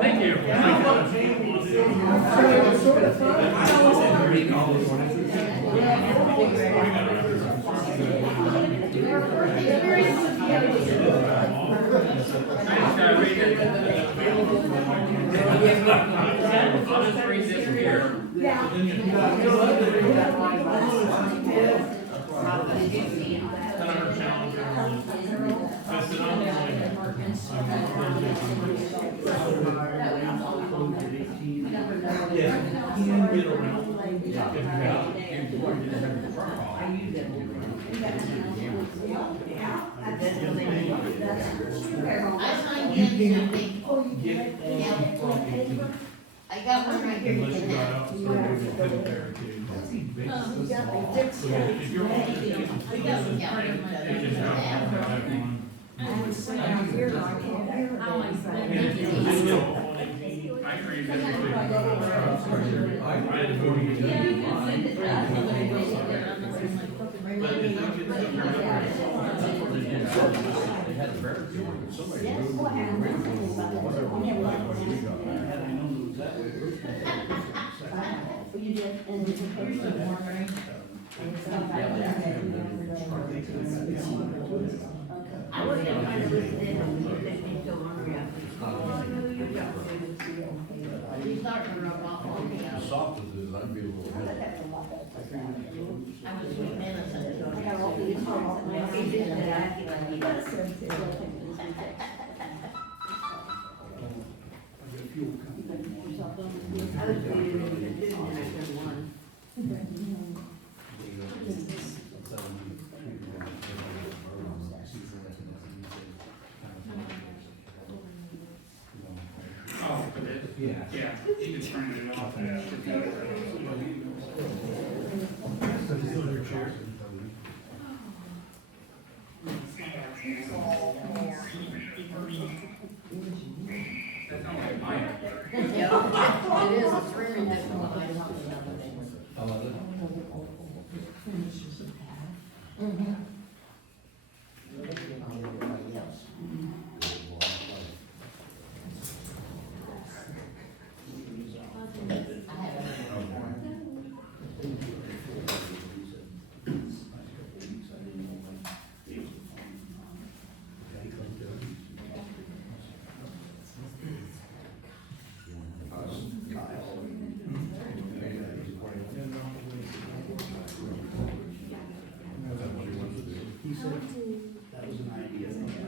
Thank you. I'll just read this here. I got one right here. Unless you got out and started to put there too. If you're on this, you just got one back on. And if you were still on it, I agree with you. I had to go to you. But if you get You did, and it's a I was gonna find a list in and look at me till hungry. You start to rub off on me. As soft as it is, I'd be a little heavy. I was sweet innocent. I got all these songs and my feet in it, I feel like you got I was reading it, and I said one. Oh, for this? Yeah, you can turn it off after. That's not like mine. Yeah, it is, it's really difficult. I love it.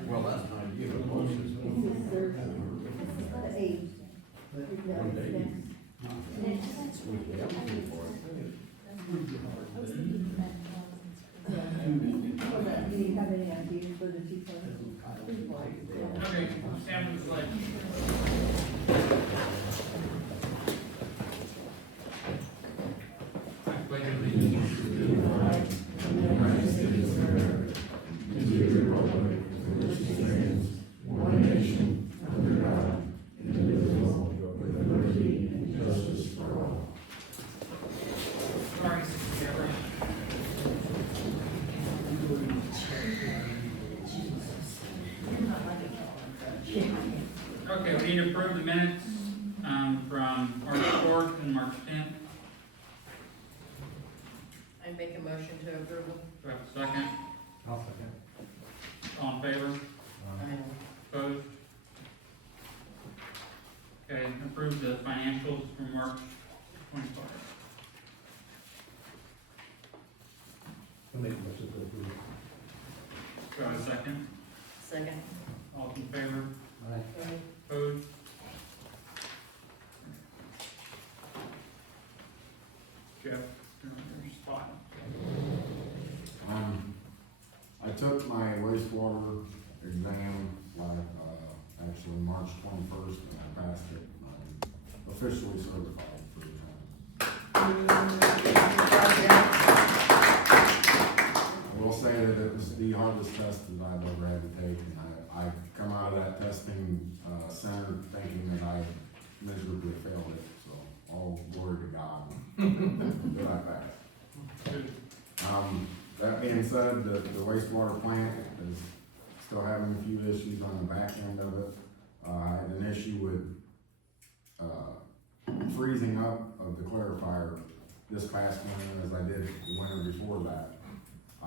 Well, that's an idea, but most is. One day. Do you have any ideas for the people? Okay, Sam was like. Okay, we need to approve the minutes, from March 4th and March 10th. I make a motion to approve. Do I have a second? I'll second. All in favor? Opposed? Okay, approve the financials from March 24th. I'll make a motion to approve. Do I have a second? Second. All in favor? Aye. Opposed? Jeff, you're on your spot. I took my wastewater exam, actually March 21st, and I passed it. I'm officially certified for the job. I will say that it was the hardest test that I've ever had to take, and I come out of that testing, center thinking that I miserably failed it, so all glory to God that I passed. That being said, the wastewater plant is still having a few issues on the back end of it. I had an issue with, freezing up of the clarifier this past winter as I did the winter before that. I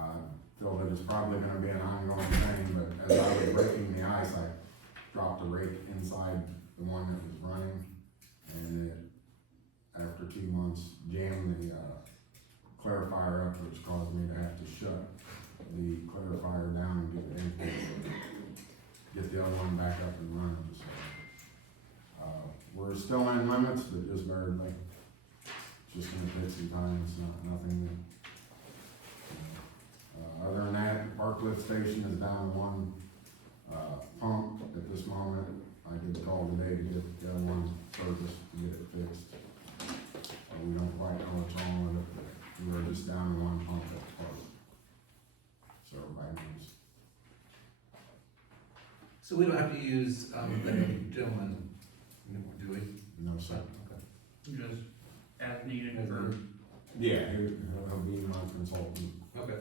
feel that it's probably gonna be an ongoing thing, but as I was breaking the ice, I dropped a rake inside the one that was running, and it, after 2 months, jammed the, clarifier up, which caused me to have to shut the clarifier down and get the other one back up and running, so. We're still in limits, but just barely. It's just gonna take some time, it's nothing that. Other than that, the park lift station is down to one, pump at this moment. I did call today to get the other one serviced, to get it fixed. We don't quite know what's wrong with it, but we're just down to one pump at the park. So everybody knows. So we don't have to use, the gentleman, do we? No, sir. Okay. Just as needed As for, needed. Yeah, he'll be my consultant, Okay.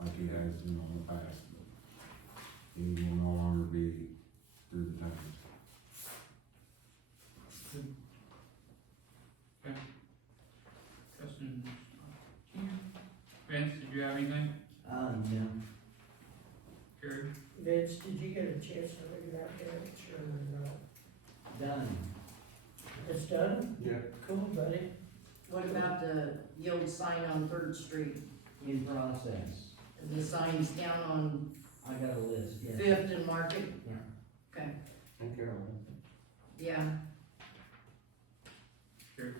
like he has, in the past, but he will no longer be through the times. Justin, Vince, did you have anything? No. Karie? Vince, did you get a chance to look at that picture or no? Done. It's done? Yeah. Cool, buddy. What about the old sign on Third Street? In process. And the signs down on I got a list, yes. Fifth and Market? Yeah. Okay, And Carolyn. yeah. Karie?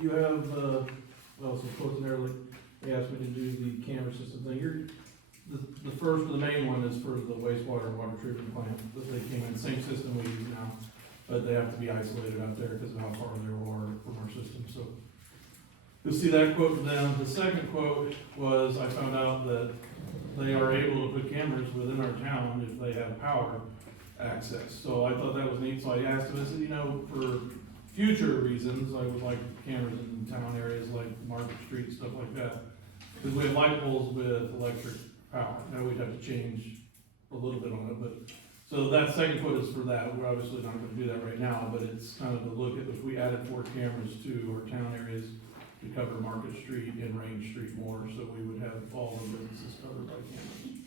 You have, well, so preliminarily, they asked me to do the camera system thing. The first, the main one is for the wastewater and water treatment plant, that they came in, same system we use now, but they have to be isolated out there because of how far they are from our system, so. You'll see that quote from them. The second quote was, I found out that they are able to put cameras within our town if they have power access, so I thought that was neat, so I asked them, I said, you know, for future reasons, I would like cameras in town areas like Market Street, stuff like that. Because we have light poles with electric power, now we'd have to change a little bit on it, but, so that second quote is for that, we're obviously not gonna do that right now, but it's kind of a look at if we added 4 cameras to our town areas to cover Market Street and Range Street more, so we would have all the businesses covered by cameras.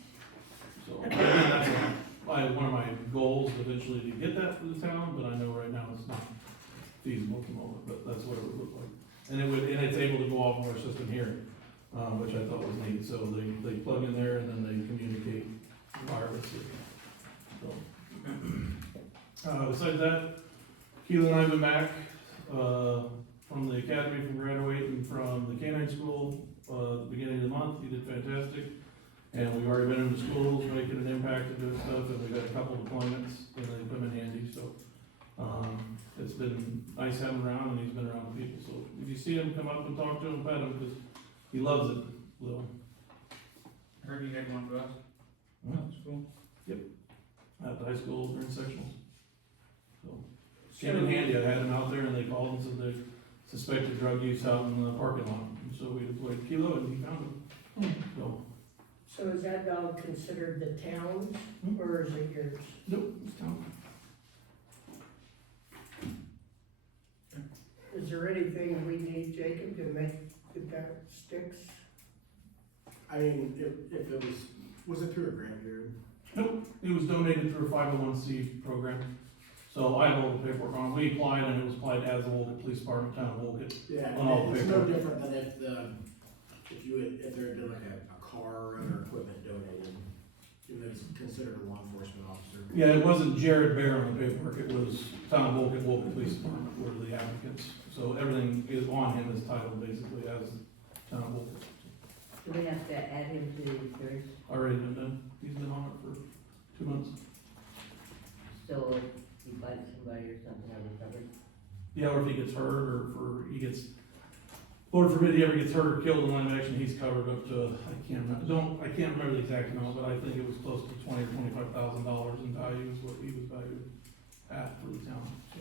So, again, that's one of my goals eventually to get that for the town, but I know right now it's not feasible at the moment, but that's what it would look like. And it's able to go off of our system here, which I thought was neat, so they plug in there and then they communicate wirelessly. So, besides that, Keely and I have been back, from the academy, from graduating from the canine school, the beginning of the month. He did fantastic. And we've already been into schools, making an impact and doing stuff, and we've got a couple deployments, and they come in handy, so. It's been nice having him around, and he's been around the people, so if you see him, come up and talk to him, pet him, because he loves it, Lil. I heard you had one for us. Hmm? That's cool. At the high school during sectionals. So, came in handy, I had him out there, and they called and said they suspected drug use out in the parking lot, and so we deployed Kilo, and he found him. So is that dog considered the town's, or is it yours? Nope, it's town. Is there anything we need, Jacob, to make that sticks? I mean, if it was it through a grant here? Nope, it was donated through a 501c program. So I have all the paperwork on it. We applied and it was applied as the Wolcott Police Department, town of Wolcott. Yeah, On all the it's no paperwork. different than if there had been like a car or other equipment donated. Even though it's considered a law enforcement officer. Yeah, it wasn't Jared Baer on the paperwork, it was town of Wolcott, Wolcott Police Department were the applicants. So everything is on him is titled basically as town of Wolcott. Do we have to add him to yours? Already been done. He's been on it for 2 months. So if he bites somebody or something, are we covered? Yeah, or if he gets hurt or he gets, Lord forbid he ever gets hurt or killed in line of action, he's covered up to, I can't remember the exact amount, but I think it was close to $20,000 or $25,000 in value is what he was valued at for the town, so.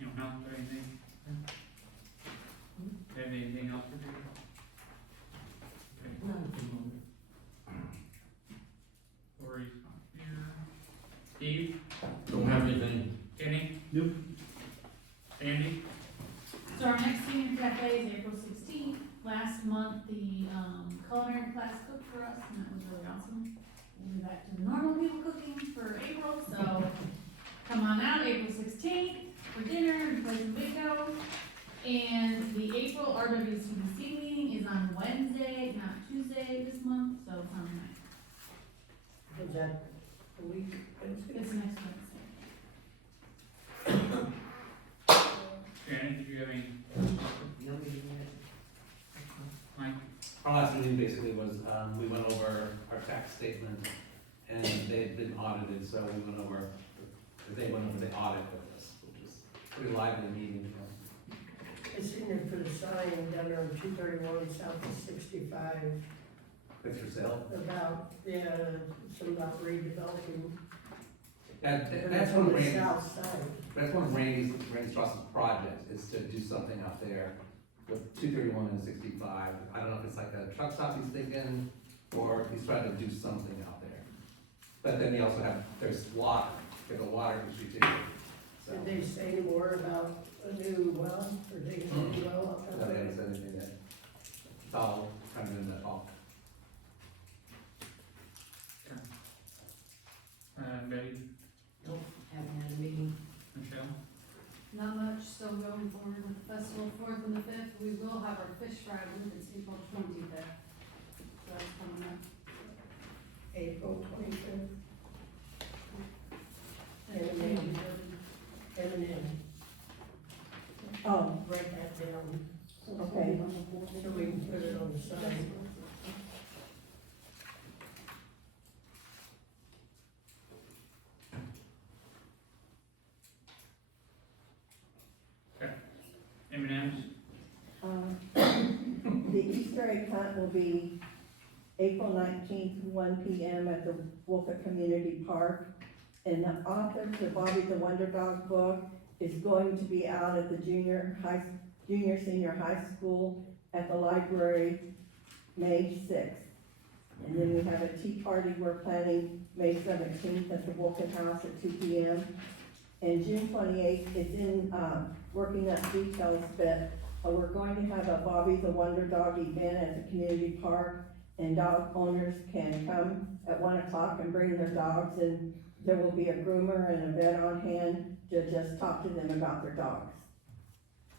You don't have to do anything? Have anything else to do? Okay. None at the moment. Lori's not here. Steve? Don't have anything. Kenny? Yep. Andy? So our next senior cafe is April 16th. Last month, the culinary class cooked for us, and that was really awesome. We'll be back to normal people cooking for April, so come on out, April 16th for dinner and play some bingo. And the April RWCDC meeting is on Wednesday, not Tuesday this month, so it's on the Is that a week? It's next Wednesday. Shannon, do you have any? No meeting yet. Mike? Our last meeting basically was, we went over our tax statement, and they had been audited, so we went over, they went over the audit with us, which was a pretty lively meeting. I seen it for the sign down there on 231 south of 65, It's for sale. about, some about redeveloping. That's on one of the Randy's, south side. that's one of Randy Strauss's projects, is to do something out there with 231 and 65. I don't know if it's like a truck stop he's thinking, or he's trying to do something out there. But then they also have, there's water, there's a water issue too, so. Did they say any more about a new well, or they say a well up No, they there? haven't said anything yet. It's all kind of in the talk. Betty? Nope, haven't had a meeting. Michelle? Not much, still going forward with the festival, 4th and the 5th. We will have our fish fry, I believe it's April 25th. So that's coming up. April 25th. And M&M. Oh, Write that down, okay. so we can put it on the sign. M&M's? The Easter egg hunt will be April 19th, 1 p.m. at the Wolcott Community Park. And the author to Bobby the Wonder Dog book is going to be out at the junior, senior high school at the library May 6th. And then we have a tea party we're planning May 17th at the Wolcott House at 2 p.m. And June 28th, it's in, working out details, but we're going to have a Bobby the Wonder Dog event at the community park, and dog owners can come at 1 o'clock and bring their dogs, and there will be a groomer and a vet on hand to just talk to them about their dogs.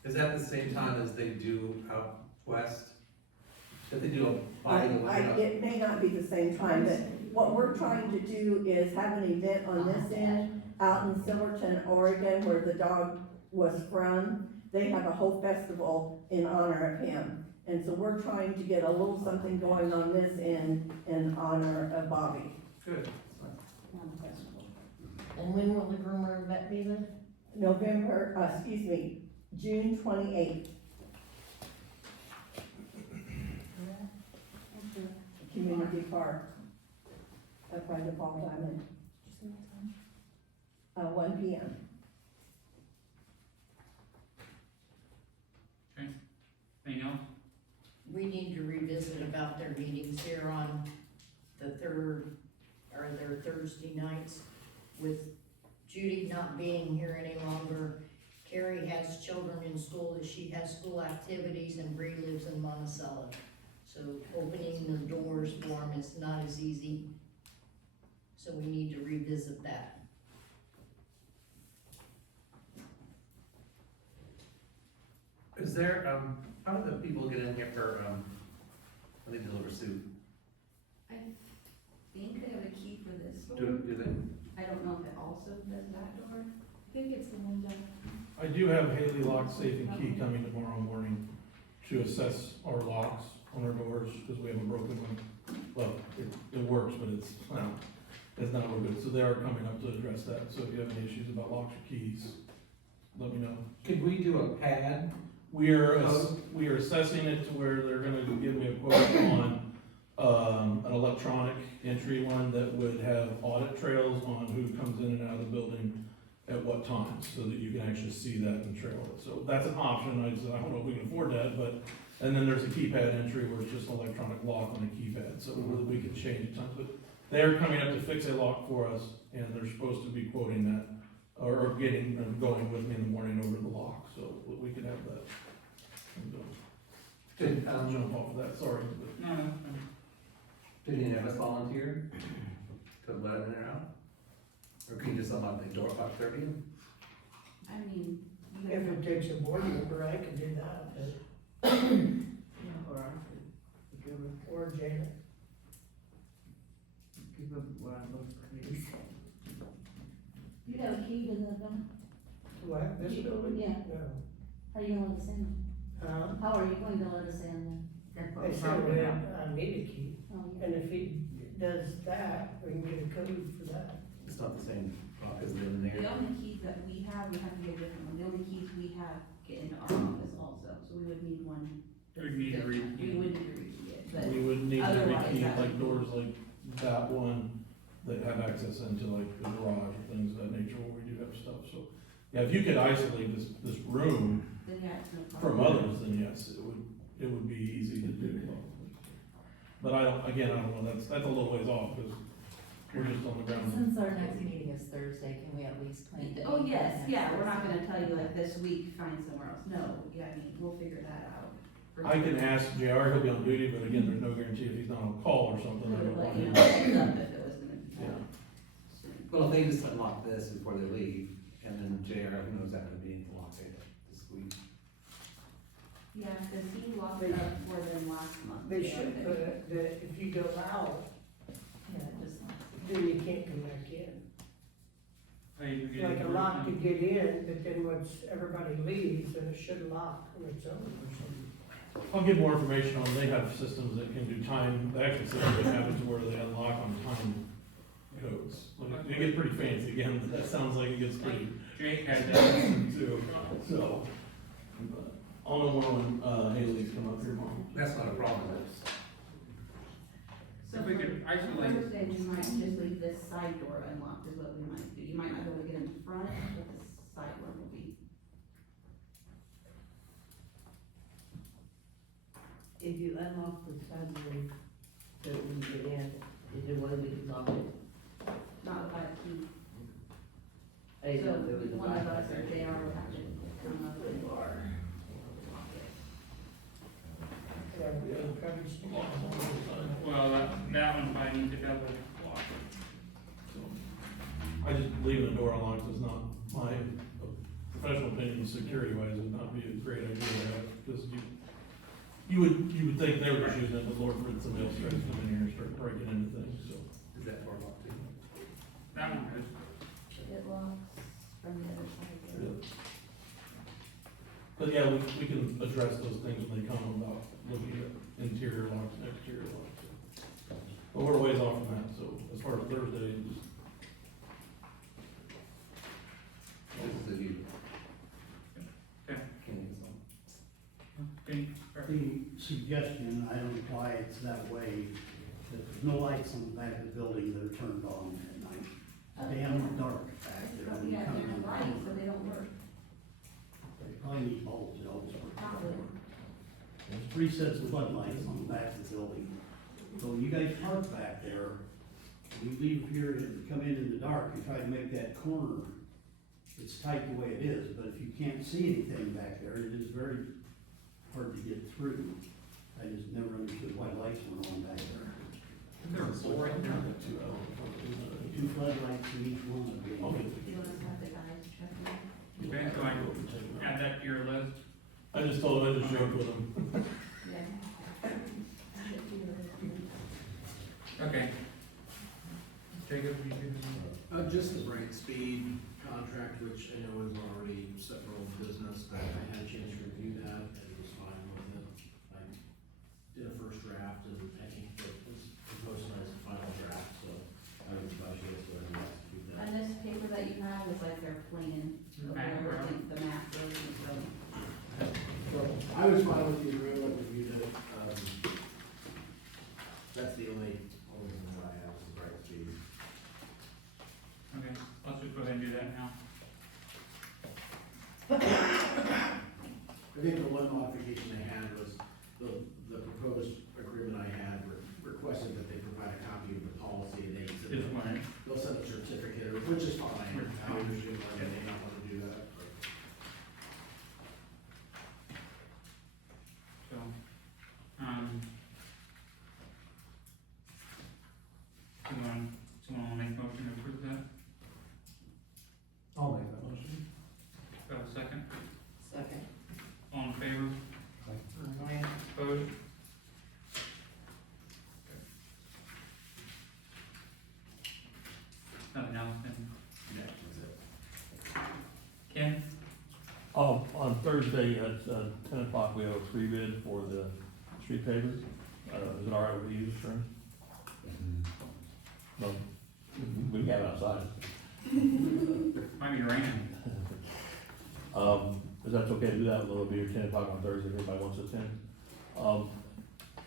Is that the same time as they do out west? That they do a body of the It may not be the same time, but what we're trying to do is have an event on this end, out in Silverton, Oregon, where the dog was from. They have a whole festival in honor of him. And so we're trying to get a little something going on this end in honor of Bobby. Good. And when will the groomer vet be then? June 28th. Community Park, up by the Ball Diamond. 1 p.m. Anything else? We need to revisit about their meetings here on the third, or their Thursday nights, with Judy not being here any longer. Karie has children in school, that she has school activities, and Bree lives in Monticello. So opening the doors for them is not as easy. So we need to revisit that. Is there, how do the people get in here for, when they deliver soup? I think they have a key for this door. Do they? I don't know if it also does that door. I think it's the window. I do have Haley Lock Safe and Key coming tomorrow morning to assess our locks on our doors, because we have a broken one. Well, it works, but it's not real good, so they are coming up to address that, so if you have any issues about locks or keys, let me know. Could we do a pad? We are assessing it to where they're gonna give me a quote on, an electronic entry one that would have audit trails on who comes in and out of the building at what times, so that you can actually see that and trail it. So that's an option, I said, I don't know if we can afford that, but, and then there's a keypad entry where it's just an electronic lock on a keypad, so we can change it times. But they're coming up to fix a lock for us, and they're supposed to be quoting that, or going with me in the morning over the lock, so we can have that. Did, I'll jump off of that, sorry, but. No, no. Did any of us volunteer to let it in or out? Or can you just unlock the door at 5:30? I mean, you If guys it takes a board member, I can do that, Or Arthur, if you're, or Janet. give them what I'm looking for, committees. You have a key to the, What, this building? yeah, No. how are you gonna let us in? Huh? How are you going to let us in? That's what I I'm said, talking well, about. I need a key, Oh, yeah. and if he does that, we can get a code for that. It's not the same lock as the in there. The only keys that we have to get a different one. The only keys we have get into our office also, so we would need one. We'd need to different. rekey. We would need to rekey it, but We would need to otherwise, rekey that like would- doors like that one that have access into like the garage or things of that nature where we do have stuff, so. Yeah, if you could isolate this room then yeah, it's no from problem. others, then yes, it would be easy to do. But I don't know, that's a little ways off, because we're just on the ground. Since our next meeting is Thursday, can we at least plan to? Oh, meet yes, next yeah, we're not Thursday? gonna tell you like this week, find somewhere else. No, yeah, I mean, we'll figure that out. I can ask JR, he'll be on duty, but again, there's no guarantee if he's not on call or something. We I would don't let want you him- know heads up if it was gonna be. Yeah. Well, if they just unlock this before they leave, and then JR, who knows that gonna be in the lock this week. Yeah, cause he locked it up more than last month. They the should other put day. it, that if you go out, Yeah, just. then you can't come back in. Hey, you get Like a it. lock to get in, but then once everybody leaves, then it should lock on its own or something. I'll get more information on, they have systems that can do time, they actually systems that have it to where they unlock on time codes. Like, it gets pretty fancy again, but that sounds like it gets pretty Jake had that. too, so. But I'll know more when, Haley's come up here tomorrow. That's not a problem. So If we for could isolate- Thursday, we might just leave this side door unlocked is what we might do. You might not be able to get in the front, but the side door will be. If you unlock the sunroof, so when you get in, is there a way we can lock it? Not without a key. I didn't know if there was So a one of lock. us or JR would have to come up and lock it. Yeah, we can probably see. Well, that one probably needs a double lock. I just leaving the door unlocked is not my professional opinion, security wise, would not be a great idea to have, because you would think they were just using it, but Lord forbid somebody else tries to come in here and start breaking into things, so. Is that door locked too? That one is. It locks from the other side. Yeah. But yeah, we can address those things when they come about looking at interior locks and exterior locks. But we're a ways off from that, so as far as Thursday, just. This is a you. Okay. Kenny's one. The suggestion, I don't know why it's that way, that there's no lights on the back of the building that are turned on at night. Damn dark back there. when you Yeah, come they're in. lights, so they don't work. They probably need bulbs, it always works. Not really. There's 3 sets of floodlights on the back of the building. So when you guys park back there, you leave here and come in the dark, you try to make that corner, it's tight the way it is, but if you can't see anything back there, it is very hard to get through. I just never understood why lights went on back there. There are four right there. 2 floodlights in each one of them. Okay. You want us to have the guys check it? Okay, so I add that to your list. I just told him, I just joked with him. Yeah. Okay. Jacob, you can. Just the Brightspeed contract, which I know is already set for old business, but I had a chance to review that and was fine with it. I did a first draft and I think it was posted as a final draft, so I would advise you guys to go ahead and execute that. And this paper that you have is like their plan of Map, where right? the map That's the only thing that I have is Brightspeed. Okay, let's just go ahead and do that now. I think the one modification they had was the proposed agreement I had requested that they provide a copy of the policy. They said Is when, they'll send a certificate, which is fine. I usually, they may not want to do that, but. so, someone will make a motion to approve that? I'll make that motion. Do I have a second? Second. All in favor? Aye. Opposed? Nothing else then? Yeah, that's it. Ken? On Thursday at 10 o'clock, we have a free bid for the street pavers. Is it all right with you, sir? No, we have it outside. Might be raining. Is that okay to do that? Will it be at 10 o'clock on Thursday, if everybody wants to attend? And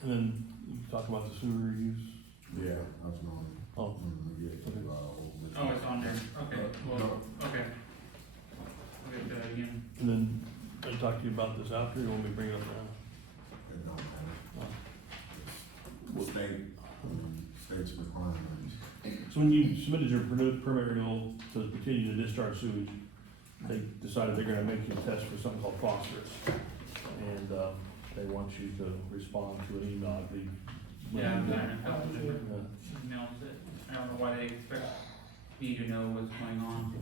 then you talk about the sewer use. Yeah, that's normal. Oh, Oh, it's on there, okay, well, okay. I'll get that again. and then I talk to you about this after, or you want me to bring it up now? It don't matter. State's requirements. So when you submitted your permit renewal to continue to discharge sewage, they decided they're gonna make you test for something called phosphorus. And, they want you to respond to an email, I believe. Yeah, I've gotten a couple different Yeah. emails that, I don't know why they expect me to know what's going on, to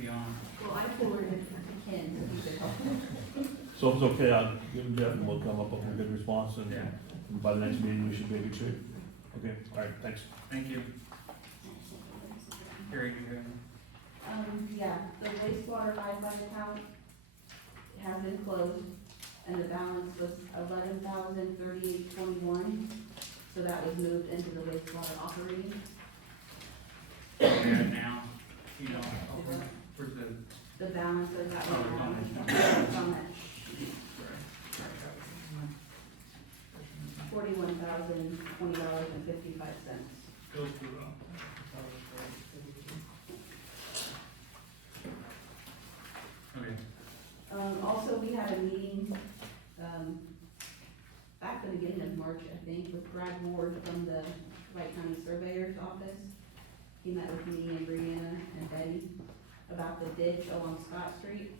be honest. Well, I forwarded it to Ken, so he could help. So if it's okay, I'll give them Jeff and we'll come up with a good response and Yeah. by the next meeting, we should be in good shape. Okay, all right, thanks. Thank you. Karie, do you have? Yeah, the wastewater lifeline account has been closed, and the balance was 11,038.21, so that was moved into the wastewater operating. We have it now, you know, where's the, The balance of that Oh, one, it's on it's on that $41,020.55. go through, okay. Also, we had a meeting, back in the beginning of March, I think, with Brad Ward from the Wright County Surveyor's Office. He met with me and Brianna and Betty about the ditch along Scott Street.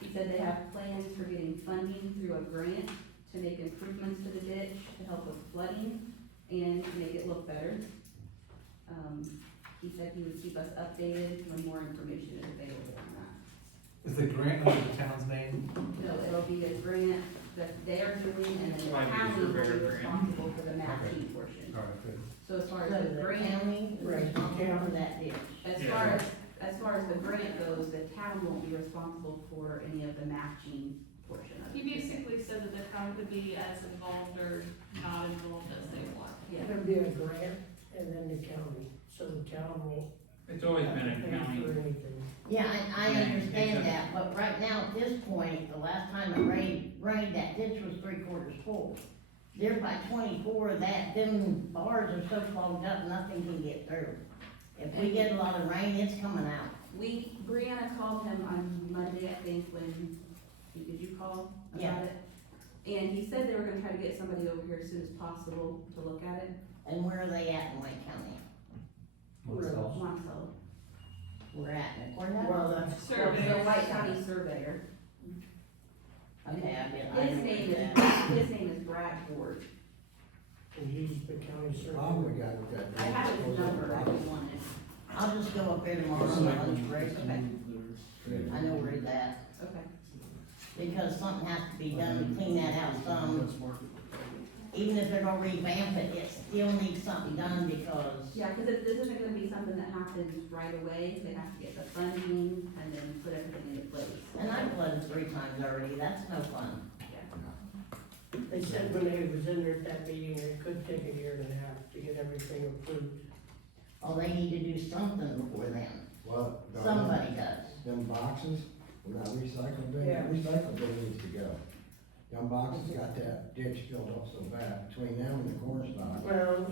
He said they have plans for getting funding through a grant to make improvements to the ditch to help with flooding and to make it look better. He said he would keep us updated when more information is available on that. Is the grant under the town's name? No, it'll be a grant that they're doing, and then the Like a county will be surveyor grant. responsible for the matching portion. Alright, good. So as far So as the the grant, county is responsible for that ditch. as Yeah. far as the grant goes, the town won't be responsible for any of the matching portion of it. He basically said that the town could be as involved or not involved as they want. Yeah, There'll be a grant and then the county, so the town won't It's always been a pay county, for anything. Yeah, I Yeah, understand it's a- that, but right now, at this point, the last time it rained, that ditch was 3/4 full. There by 24, them bars are so clogged up, nothing can get through. If we get a lot of rain, it's coming out. Brianna called him on Monday, I think, did you call Yeah. about it? And he said they were gonna try to get somebody over here as soon as possible to look at it. And where are they at in Wayne County? Monticello. We're at in Cornell? Well, that's. Survey. The White County Surveyor. Okay, I His didn't name read that. his name is Brad Ward. And he's the county surveyor. Oh, we got that. I have his number if you want it. I'll just go up there tomorrow on lunch break. I know where it's at, Okay. because something has to be done to clean that out some. Even if they're gonna revamp it, it still needs something done because, Yeah, cause this isn't gonna be something that happens right away. They have to get the funding and then put everything into place. and I've flooded 3 times already, that's no fun. They said when they was in there at that meeting, it could take 1.5 years to get everything approved. Oh, they need to do something before then, Well, somebody does. them boxes, when I recycle bin, Yeah. recycle bin needs to go. Them boxes got that ditch filled up so bad between them and the corn stalk. Well,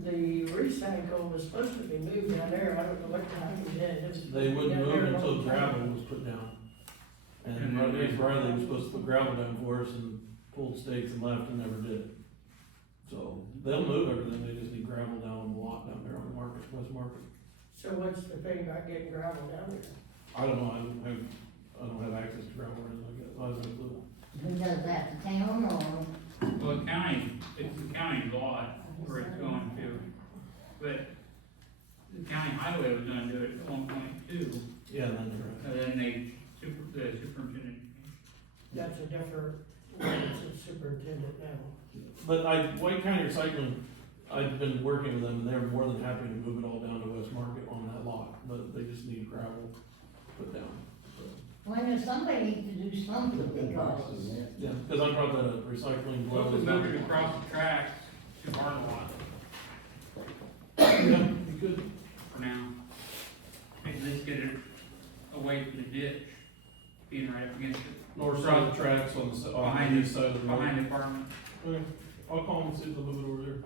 the recycle was supposed to be moved down there, I don't know what happened then. It was They wouldn't down move there until all the time. gravel was put down. And Riley was supposed to put gravel down for us and pulled stakes and left and never did. So they'll move everything, they just need gravel down on the lot down there on the market, West Market. So what's the thing about getting gravel down there? I don't know, I don't have access to gravel or anything like that, so I have no clue. Who does that, the town or? Well, the county, it's the county lot where it's going to, but the county highway was gonna do it at 1.2, Yeah, and then they're, and then the superintendent. That's a different, it's a superintendent now. but White County Recycling, I've been working with them and they're more than happy to move it all down to West Market on that lot, but they just need gravel put down. Well, there's somebody needs to do something because. Yeah, cause I brought that up, recycling. Well, if we moved it across the tracks to our lot Yeah, you could. for now, at least get it away from the ditch, being right up against it. North side of the tracks on the, on Behind the the- east side of the road. Behind the apartment. Okay, I'll call them and see if they'll move it over there.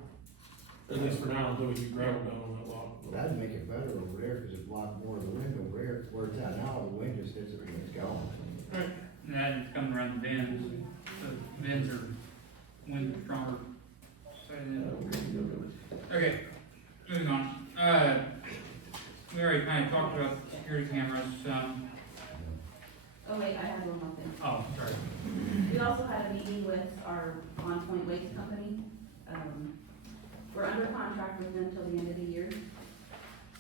At least for now, until we get gravel down on that lot. That'd make it better over there, cause it blocked more of the wind over there, where it's at now, the wind just hits it and it's gone. And then it's coming around the bends, the bends are, winds are stronger. Okay, moving on, we already kind of talked about security cameras, Oh wait, I have one more thing. oh, sorry. We also had a meeting with our on-point waste company. We're under contract with them till the end of the year.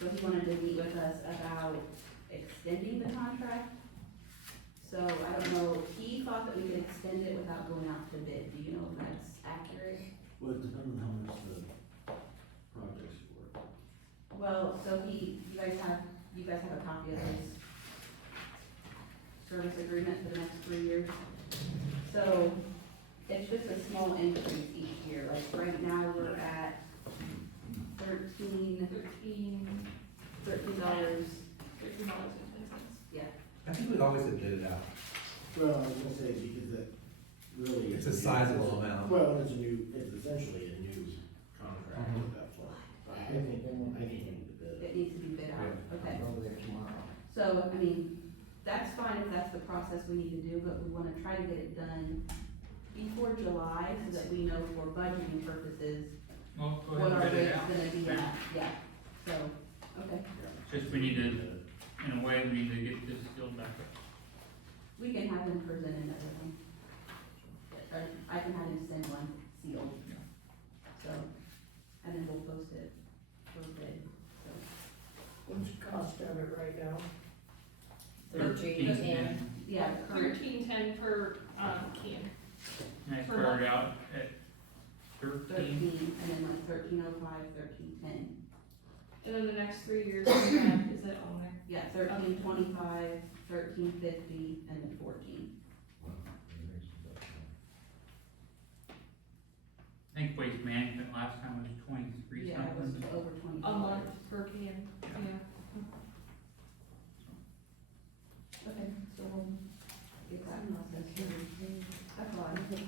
So he wanted to meet with us about extending the contract. So I don't know, he thought that we could extend it without going out to bid. Do you know if that's accurate? Well, it depends on how much the project's for. Well, so you guys have a copy of his service agreement for the next 3 years. So it's just a small increase each year, like right now we're at $13. Yeah, I think we'd always have bid it out. Well, I was gonna say, because that really. It's a sizable amount. Well, it's essentially a new contract at that point. I think we need to bid it needs to be bid out, okay. I'm over there tomorrow. So, I mean, that's fine if that's the process we need to do, but we wanna try to get it done before July, so that we know for budgeting purposes, Well, go what our ahead and bid rate's it out. gonna be at, yeah, so, okay. Just we need to, in a way, we need to get this filled back up. We can have him present another one. Or I can have him send one sealed. So, and then we'll post it for bid, so. What's the cost of it right now? 1310. Yeah, current, $13.10 per, can. And I started out at 13. 13, and then like 1305, 1310. And then the next 3 years, we have, is it on there? Yeah, 1325, 1350, and then 14. I think waste management last time was 23 Yeah, it was something. over 20. A month per can, yeah. Okay, so we'll get that process here. That's all I think.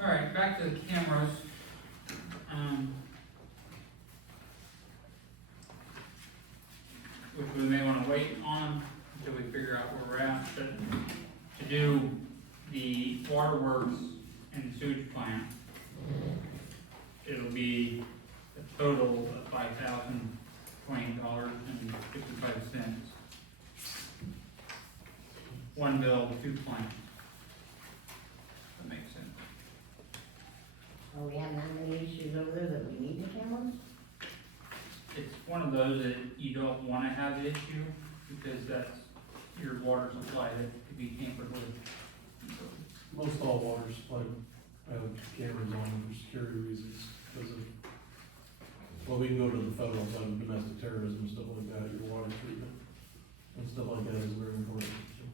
All right, back to the cameras. Which we may wanna wait on until we figure out where we're at, but to do the waterworks and the sewage plant, it'll be a total of $5,020.55. One bill, two plants. That makes sense. Are we having that many issues over there that we need the cameras? It's one of those that you don't wanna have the issue, because that's your water supply that could be tampered with. So, Most all water supply have cameras on them for security reasons, because of, well, we can go to the federal side of domestic terrorism and stuff like that, your water treatment, and stuff like that is very important, so.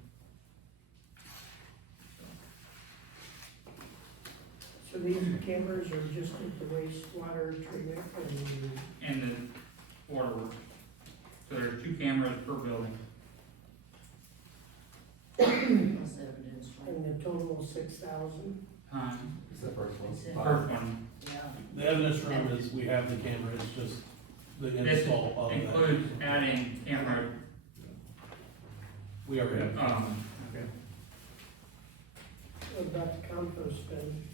So these cameras are just at the wastewater treatment And and the waterworks. So there are 2 cameras per building. What's the evidence, right? And the total was 6,000. It's the first one. It's in- First one, Yeah. The evidence room is, we have the camera, it's just the this install of that. includes adding camera, We already have. okay, What about the compost bin?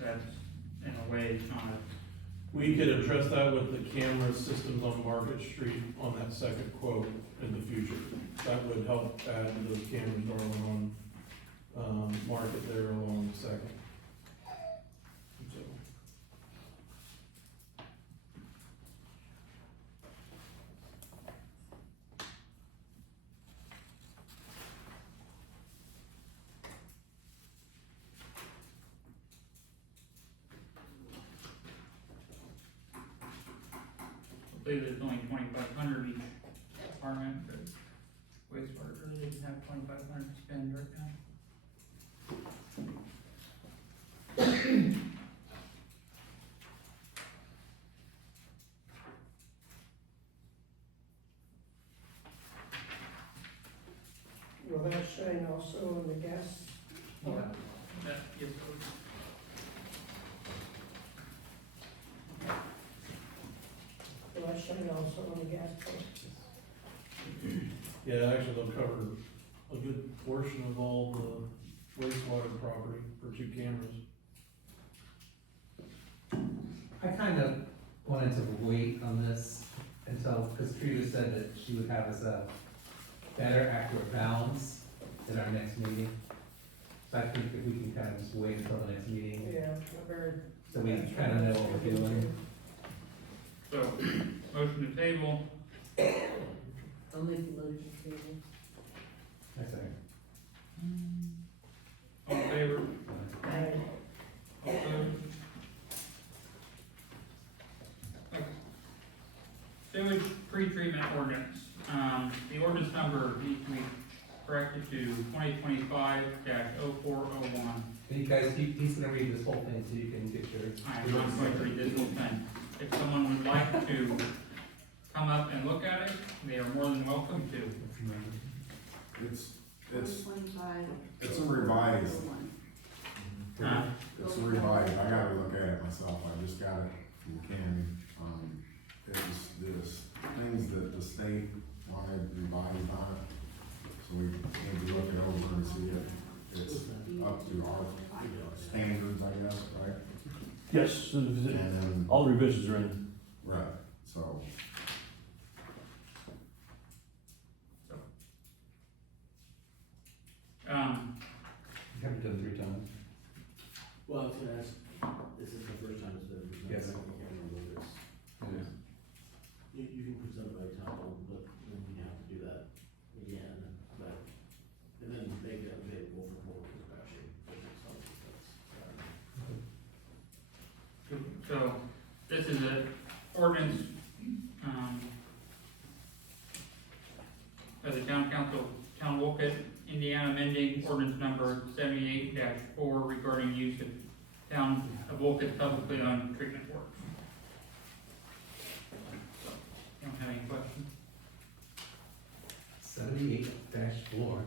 that's in a way, it's not a We could address that with the camera systems on Market Street on that second quote in the future. That would help add those cameras going on, Market there along the second. So, I believe there's only 2,500 each department, but wastewater really doesn't have 2,500 to spend right now. Will that shine also on the gas? Yeah. That, yes, Will that shine also on the gas pump? yeah, actually they'll cover a good portion of all the wastewater property for 2 cameras. I kind of wanted to wait on this until, because Trina said that she would have us a better accurate balance at our next meeting. So I think if we can kind of just wait until the next meeting, Yeah, I very. so we kind of know what we're doing. So, motion to table, I'll make a motion to table. That's all right. all in favor, Aye. all opposed? Okay. Sewage pre-treatment ordinance, the ordinance number needs to be corrected to 2025-0401. And you guys, he's gonna read this whole thing so you can get your. I am not going to read this whole thing. If someone would like to come up and look at it, they are more than welcome to. It's a $25. revised, Huh? it's a revised, I gotta look at it myself, I just got it from Kenny. It's this, things that the state wanted revised on it, so we need to look it over and see if it's up to our standards, I guess, right? Yes, so And then, all the revisions are in. right, so, You haven't done it 3 times. Well, I was gonna ask, this is the first time it's been presented. Yes. I can't remember this. You can present it by title, but then you have to do that again, but, and then make it available for more discussion. So, this is an ordinance, of the town council, town of Wolcott, Indiana, amending ordinance number 78-4 regarding use of town of Wolcott publicly owned treatment works. So, you don't have any questions? 78-4.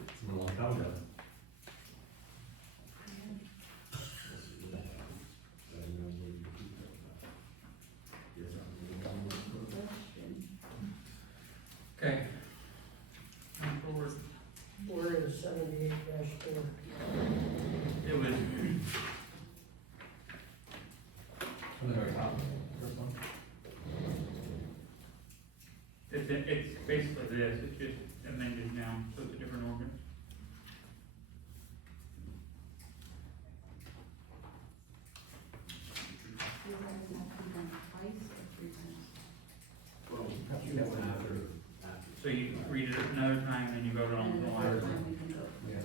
It's a long time ago. Okay. Move forward. We're in 78-4. It was, On the very top, first one. it's basically this, it's just amended now, so it's a different ordinance. You guys have to done twice or 3 times? Well, Perhaps you you have have one one after. So you read it another time, then you vote on And the the line. third time we can vote. Yeah.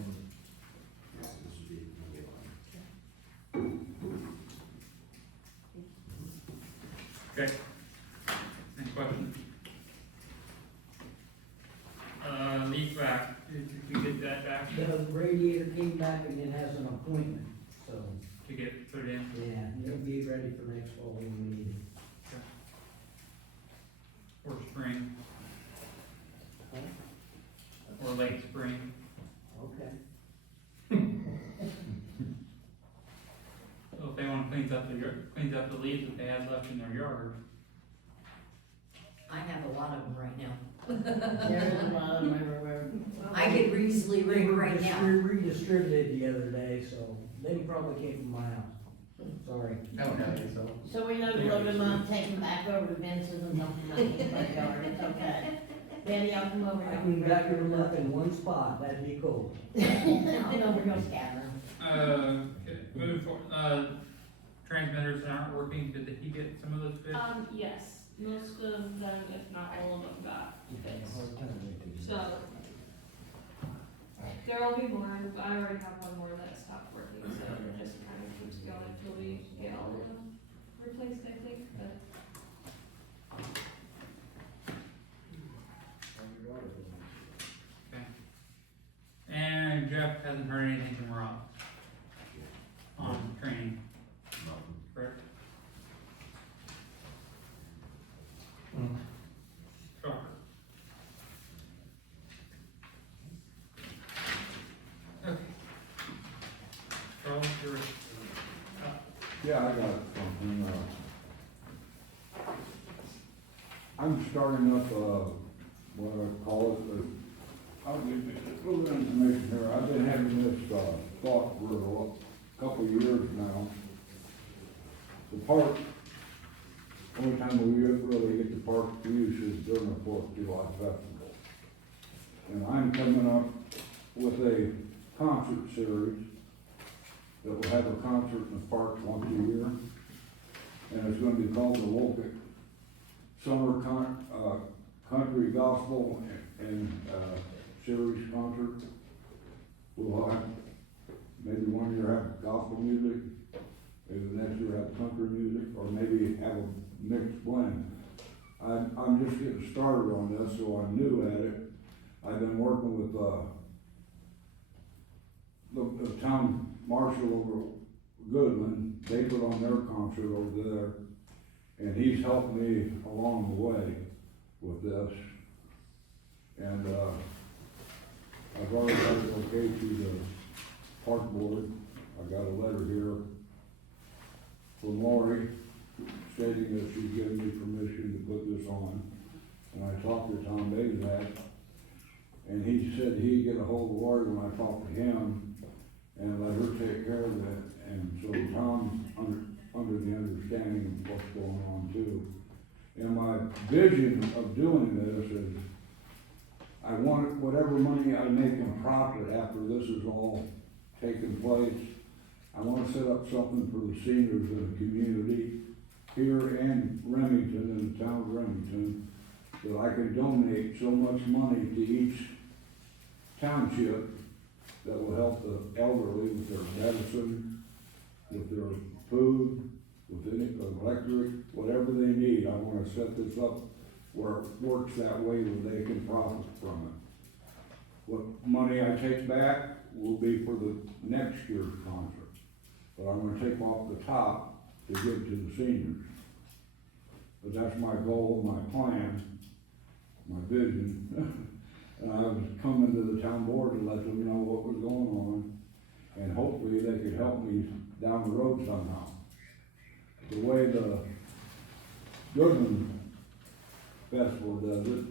This would be, okay, fine. Okay. Any questions? Leaf back, did you get that back The radiator came back and it has an appointment, so, to get put in? yeah, it'll be ready for next fall when we need it. Or spring, or late spring? Okay. up cleans up the leaves that they had left in their yard. I have a lot of them right now. There's a lot of them everywhere. I could easily They ring were right now. redistributed the other day, so they probably came from my house. Sorry. I don't have any, so. So we know to load them up, take them back over to Vince's and dump them out in the front yard, it's okay. Betty, I'll come over. I can back them up in one spot, that'd be cool. I'll go over, go scatter them. Okay, moving forward, transmitters that aren't working, did he get some of those fixed? Yes, most of them, if not all of them, got fixed. So, there will be more, I already have one more that stopped working, so it just kind of keeps going until we get all of them replaced, I think, but. Okay. And Jeff hasn't heard anything from Rob on training, correct? Shocker. Okay. Charles, you're up. Yeah, I got something, I'm starting up, what I call it, I'll give you a little information here. I've been having this, thought for a couple of years now. The park, only time we really get the park use is during the 4th of July festival. And I'm coming up with a concert series that will have a concert in the park once a year. And it's gonna be called the Wolcott Summer Country Gospel and Series Concert. We'll have, maybe one year have gospel music, maybe the next year have country music, or maybe have a mixed blend. I'm just getting started on this, so I'm new at it. I've been working with, the town marshal over Goodman. They put on their concert over there, and he's helped me along the way with this. And, I've already got it okay through the park board. I got a letter here from Lori stating that she's given me permission to put this on. And I talked to Tom Bazak, and he said he'd get a hold of Lori when I talked to him and let her take care of that. And so Tom's under the understanding of what's going on too. And my vision of doing this is I want whatever money I make in profit after this is all taken place, I want to set up something for the seniors in the community here and Remington, in the town of Remington, that I can donate so much money to each township that will help the elderly with their medicine, with their food, with any electric, whatever they need. I want to set this up where it works that way where they can profit from it. What money I take back will be for the next year's concert, but I'm gonna take off the top to give to the seniors. But that's my goal, my plan, my vision. And I was coming to the town board to let them know what was going on, and hopefully they could help me down the road somehow. The way the Goodman Festival does it,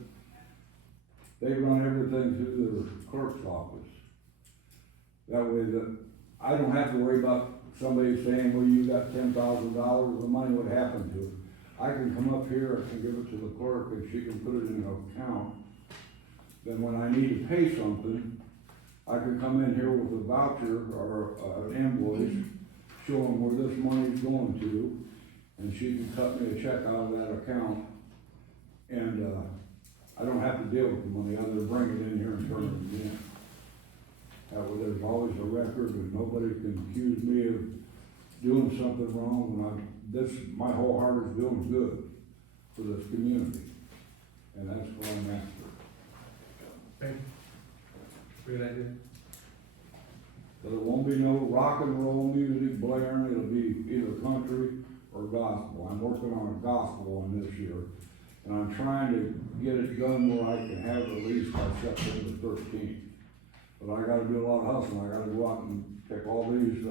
they run everything through the clerk's office. That way that I don't have to worry about somebody saying, well, you got $10,000, the money would happen to it. I can come up here and give it to the clerk and she can put it in an account. Then when I need to pay something, I can come in here with a voucher or an invoice showing where this money's going to, and she can cut me a check out of that account. And I don't have to deal with the money, other than bring it in here and turn it in. That way there's always a record and nobody can accuse me of doing something wrong when my whole heart is doing good for this community. And that's what I'm after. Okay. Good idea. There won't be no rock and roll music blaring, it'll be either country or gospel. I'm working on a gospel one this year, and I'm trying to get it done where I can have it released by September 13th. But I gotta do a lot of hustling, I gotta go out and pick all these,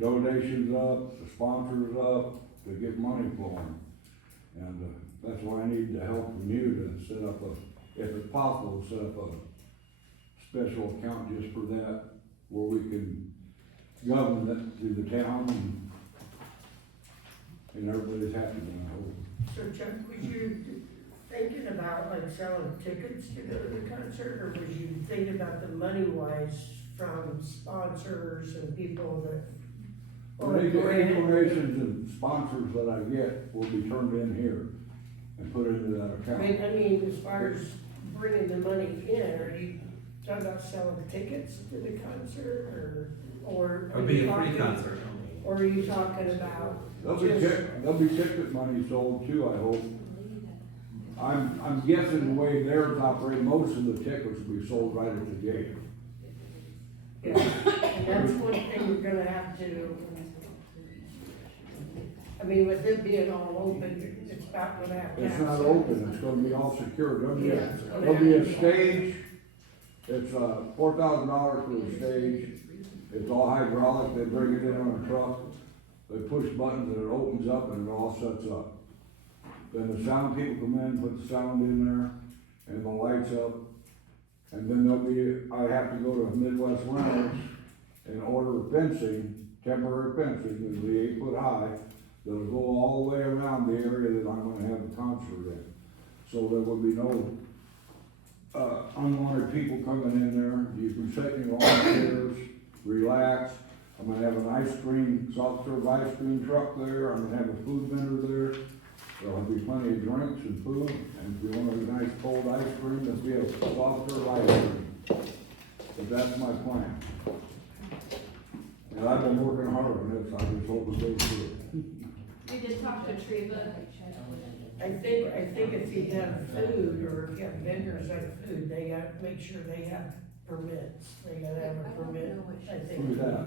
donations up, the sponsors up, to get money flowing. And, that's why I need the help from you to set up if it's possible, set up a special account just for that, where we can govern it through the town and everybody's happy, I hope. So Chuck, was you thinking about like selling tickets to go to the concert, or was you thinking about the money wise from sponsors and people that? or Any grant? donations and sponsors that I get will be turned in here and put into that account. I mean, as far as bringing the money in, are you talking about selling tickets to the concert, or? It'll be a free concert. Or are you talking about There'll be ticket money sold too, I hope. I'm guessing the way theirs operate, most of the tickets will be sold right at the gate. Yeah, and that's one thing we're gonna have to, I mean, with it being all open, it's about gonna have to. It's have not some- open, it's gonna be all secured, Yeah, it's gonna there'll be have a to be- stage, it's, $4,000 for the stage, it's all hydraulic, they bring it in on a truck, they push buttons and it opens up and it all sets up. Then the sound people come in, put the sound in there, and the lights up, and then I have to go to Midwest Rentals and order fencing, temporary fencing, it'll be 8 foot high, that'll go all the way around the area that I'm gonna have the concert in. So there will be no, unwanted people coming in there, you can sit in your lawn chairs, relax. I'm gonna have an ice cream, soft serve ice cream truck there, I'm gonna have a food vendor there. There'll be plenty of drinks and food, and if you want a nice cold ice cream, there'll be a soft serve ice cream. But that's my plan. And I've been working hard on this, I just hope it goes through. We did talk to Treva. I think if you have food, or if you have vendors like food, they gotta make sure they have permits, they gotta have a permit, I think. Who's that?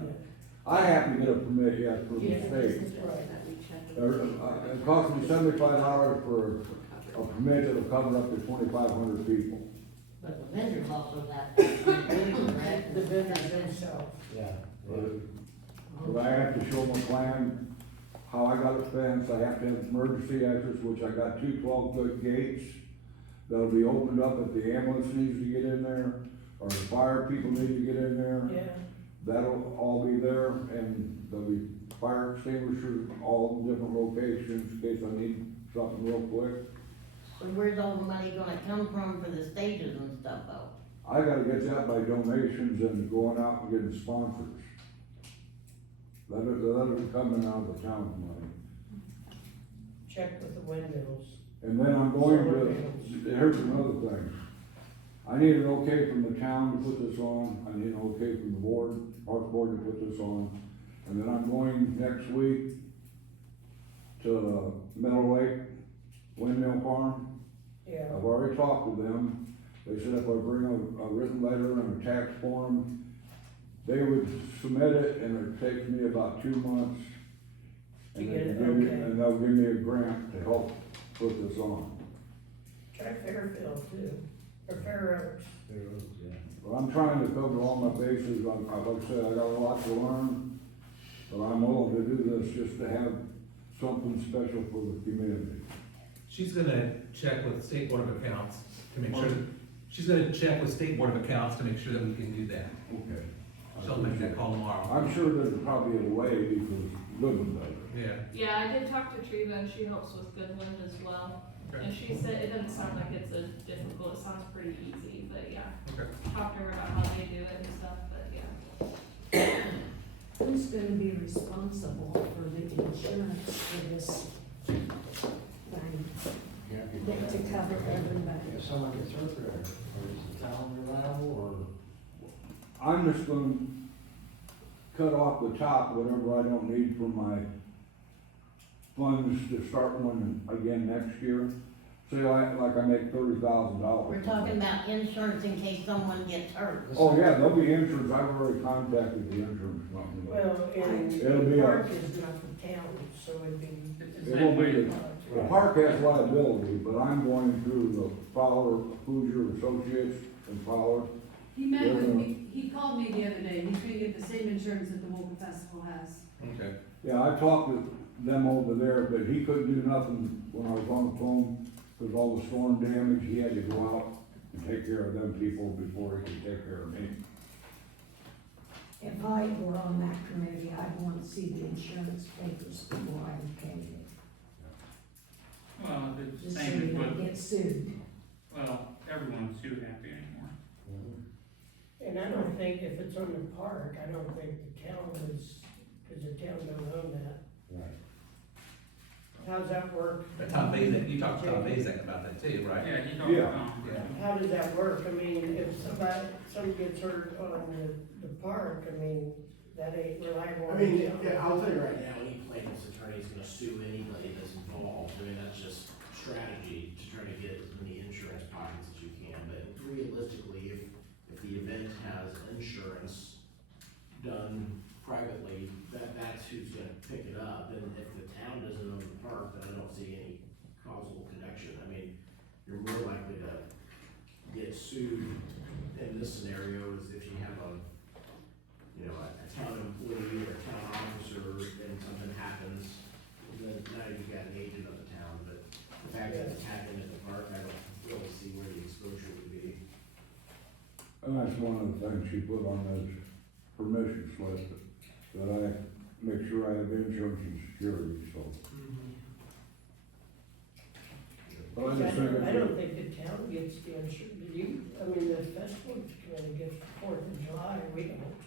I have to get a permit yet for the Yeah, state. right. It cost me $75 for a permit that'll cover up to 2,500 people. But the vendors also got, right? The vendors themselves. Yeah. But I have to show them a plan, how I got it fenced, I have to have emergency exits, which I got 2 12-foot gates that'll be opened up if the ambulance needs to get in there, or the fire people need to get in there. Yeah, That'll all be there, and there'll be fire extinguishers, all the different locations, in case I need something real quick. So where's all the money gonna come from for the stages and stuff though? I gotta get that by donations and going out and getting sponsors. That'll be coming out of the town's money. check with the windmills. And then I'm going to, here's another thing. I need an okay from the town to put this on, I need an okay from the board, our board to put this on. And then I'm going next week to Meadow Lake Windmill Farm. Yeah, I've already talked to them. They said if I bring a written letter and a tax form, they would submit it, and it takes me about 2 months. And To they get it, can give me, okay. and they'll give me a grant to help put this on. try Fairfield too, or Fair Oaks. Well, I'm trying to cover all my bases. Like I said, I got a lot to learn, but I'm willing to do this just to have something special for the community. She's gonna check with State Board of Accounts to make sure, she's gonna check with State Board of Accounts to make sure that we can do that. Okay. She'll make that call tomorrow. I'm sure there's probably a way because Goodman does it. Yeah. Yeah, I did talk to Treva and she helps with Goodland as well. Okay. And she said it doesn't sound like it's as difficult, it sounds pretty easy, but yeah. Okay. Talked to her about how they do it and stuff, but yeah. Who's gonna be responsible for the insurance for this thing? To cover everybody? If someone gets hurt there, or is the town reliable, I'm just gonna cut off the top, whatever I don't need for my funds to start one again next year. Say like I make $30,000. We're talking about insurance in case someone gets hurt. Oh, yeah, there'll be insurance. I've already contacted the insurance company. Well, and It'll be the a- park is not the town, so it'd be. It will be, the park has liability, but I'm going through the Fowler, Hoosier Associates and Fowler. He met with me, he called me the other day, he's gonna get the same insurance that the Wolcott Festival has. Okay. Yeah, I talked to them over there, but he couldn't do nothing when I was on the phone, because all the storm damage, he had to go out and take care of them people before he could take care of me. If I were on that committee, I'd want to see the insurance papers before I okayed it, Well, it's the just so same you as don't with, get sued. well, everyone's too happy anymore. And I don't think if it's on the park, I don't think the town is, cause the town don't own that. Right. How's that work? But Tom Bazek, you talked to Tom Bazek about that too, right? Yeah, he talked Yeah. about, How does that work? I mean, if somebody gets hurt on the park, I mean, that ain't reliable. I mean, yeah, I'll tell you right now, any plaintiff's attorney is gonna sue anybody that's involved. I mean, that's just strategy to try to get as many insurance pockets as you can. But realistically, if the event has insurance done privately, that's who's gonna pick it up. And if the town doesn't own the park, then I don't see any causal connection. I mean, you're more likely to get sued in this scenario is if you have a town employee or a town officer and something happens, then now you've got an agent of the town. But the fact that it's happening at the park, I don't really see where the exposure would be. And that's one of the things she put on this permission slip, that I make sure I have insurance and security, so. But I just think I don't think the town gets the insurance. I mean, the festival committee gets 4th of July, we don't.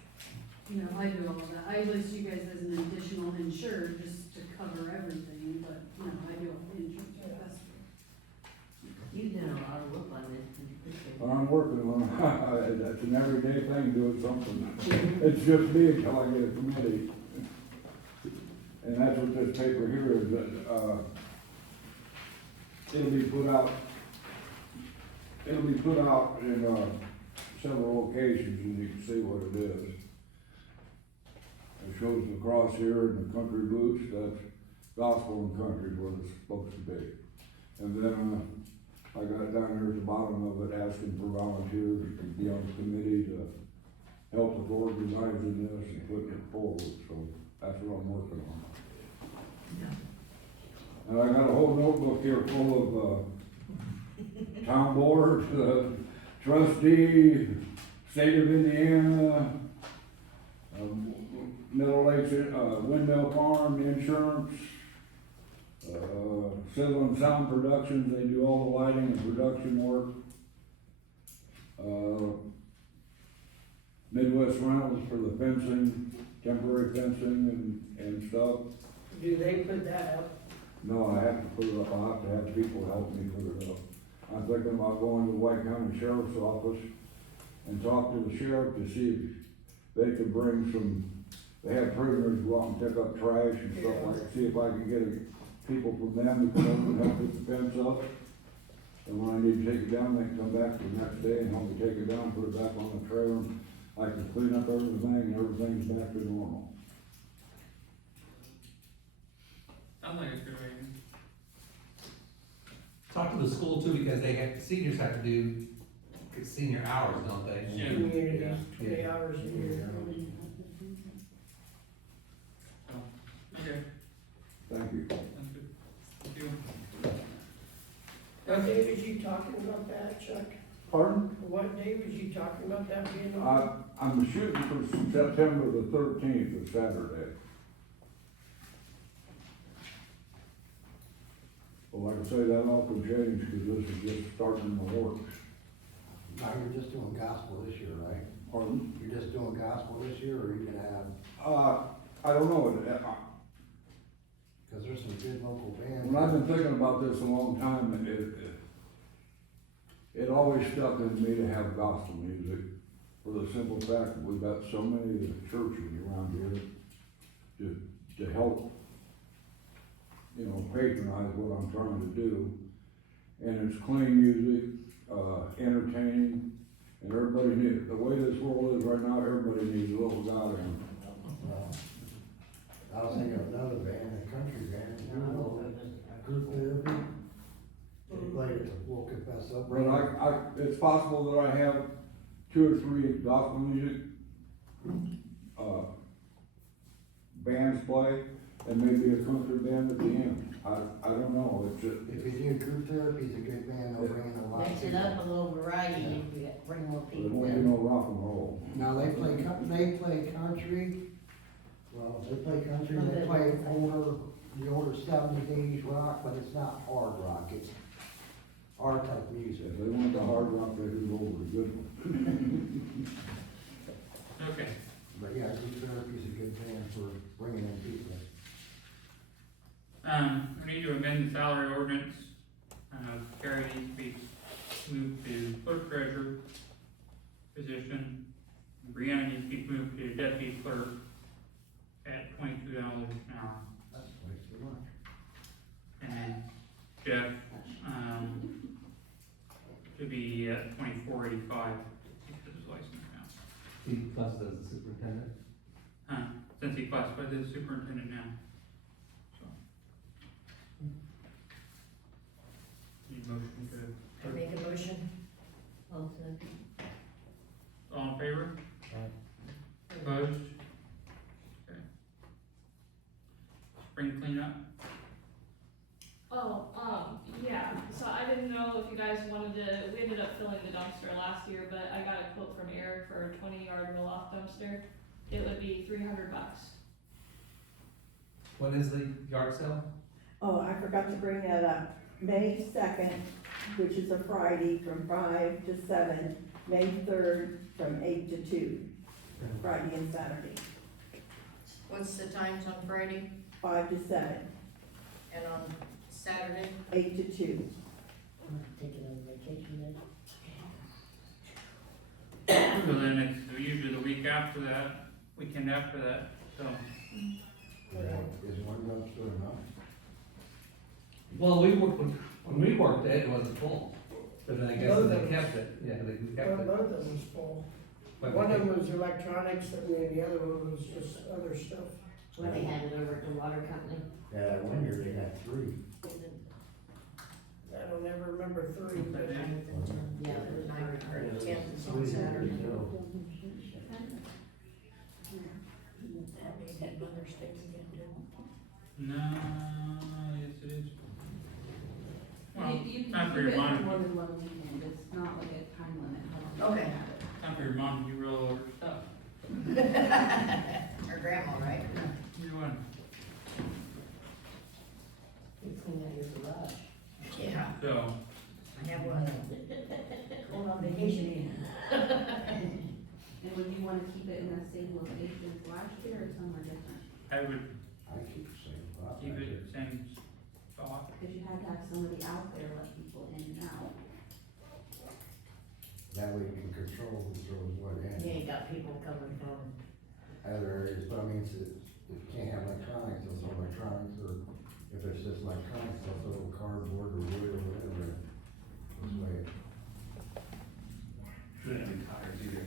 No, I do all of that. I list you guys as an additional insured just to cover everything, but, no, I do all the insurance for the festival. You've done a lot of work on this. I'm working on it. That's an everyday thing, doing something. It's just me until I get a committee. And that's what this paper here is, that, it'll be put out in, several locations, and you can see what it is. It shows the cross here and the country boots, that's gospel and country is what it's supposed to be. And then, I got it down here at the bottom of it, asking for volunteers to be on the committee to help with organizing this and putting it forward, so that's what I'm working on. And I got a whole notebook here full of, town board, trustee, state of Indiana, Middle Lakes, Windmill Farm Insurance, Civil and Sound Productions, they do all the lighting and production work. Midwest Rentals for the fencing, temporary fencing and stuff. Do they put that up? No, I have to put it up, I have to have people help me put it up. I'm thinking about going to the White County Sheriff's Office and talk to the sheriff to see if they could bring some, they have prisoners go out and pick up trash and stuff like that, see if I can get people from them to come over and help put the fence up. And when I need to take it down, they can come back the next day and help me take it down, put it back on the trailer. I can clean up everything and everything's back to normal. sounds like a good idea. Talk to the school too, because seniors have to do senior hours, don't they? Yeah. Communities, 20 hours a year. Okay, Thank you. that's good. Thank you. What day was you talking about that, Chuck? Pardon? What day was you talking about that being on? I'm shooting for September the 13th, a Saturday. Well, like I say, that all could change, because this is just starting the works. Now, you're just doing gospel this year, right? Pardon? You're just doing gospel this year, or are you gonna have, I don't know, cause there's some good local bands. when I've been thinking about this a long time, it always stuck in me to have gospel music, for the simple fact that we've got so many churches around here to help, patronize what I'm trying to do. And it's clean music, entertaining, and everybody needs, the way this world is right now, everybody needs a little God in them. I was thinking of another band, a country band, Group Therapy. They played at the Wolcott Festival. But it's possible that I have 2 or 3 gospel music, bands play, and maybe a country band at the end. I don't know, it's just, If you do group therapy, it's a good band, they'll bring in a lot of Mix it people. up a little variety, and we bring more there people won't be in. no rock and roll. Now, they play country, well, they play country, they play the older seventies, eighties rock, but it's not hard rock, it's our type music. If they want the hard rock, they do go over the good one. Okay, But yeah, group therapy is a good band for bringing in people. we need to amend the salary ordinance. Karie needs to be moved to clerk treasurer position. Brianna needs to be moved to deputy clerk at $22 an hour. That's way too much. And then Jeff, to be at $24.85 for his license now. He plus as the superintendent. Since he classified as superintendent now. So. Need a motion to, I make a motion. all in favor? Opposed? Okay. Spring cleanup? Oh, yeah, so I didn't know if you guys wanted to, we ended up filling the dumpster last year, but I got a quote from Eric for a 20-yard roll-off dumpster. It would be $300. When is the yard sale? Oh, I forgot to bring that up. May 2nd, which is a Friday, from 5 to 7. May 3rd, from 8 to 2, Friday and Saturday. What's the times on Friday 5 to 7, and on Saturday? 8 to 2. Taking a vacation So then it's usually the week after that, weekend after that, so. Is one dumpster enough? Well, when we worked it wasn't full, but then I guess they kept it, yeah, they kept Well, it. both of them was full. But One of them was electronics, and then the other one was just other stuff. When they handed over to the water company. Yeah, one year they had 3. I don't ever remember 3, but Yeah, there was 9 or 10 on Saturday. That made that Mother's Day weekend, didn't No, yes it is. Well, You can time for keep your it for mom, more than one weekend, it's not like a time limit, how long you Okay. can have it. time for your mom to roll over stuff. Or grandma, right? Either one. You clean out your garage. Yeah, So, I have one. Going on vacation. And would you wanna keep it in the same location as last year or somewhere different? I would I keep the same spot. keep it the same spot. Cause you had to have somebody out there let people in and out. That way you can control who throws what in. You ain't got people coming from. Other areas, but I mean, if you can't have electronics, they'll throw electronics, or if it's just electronics, they'll throw cardboard or wood or whatever. This way. Shouldn't be tires either,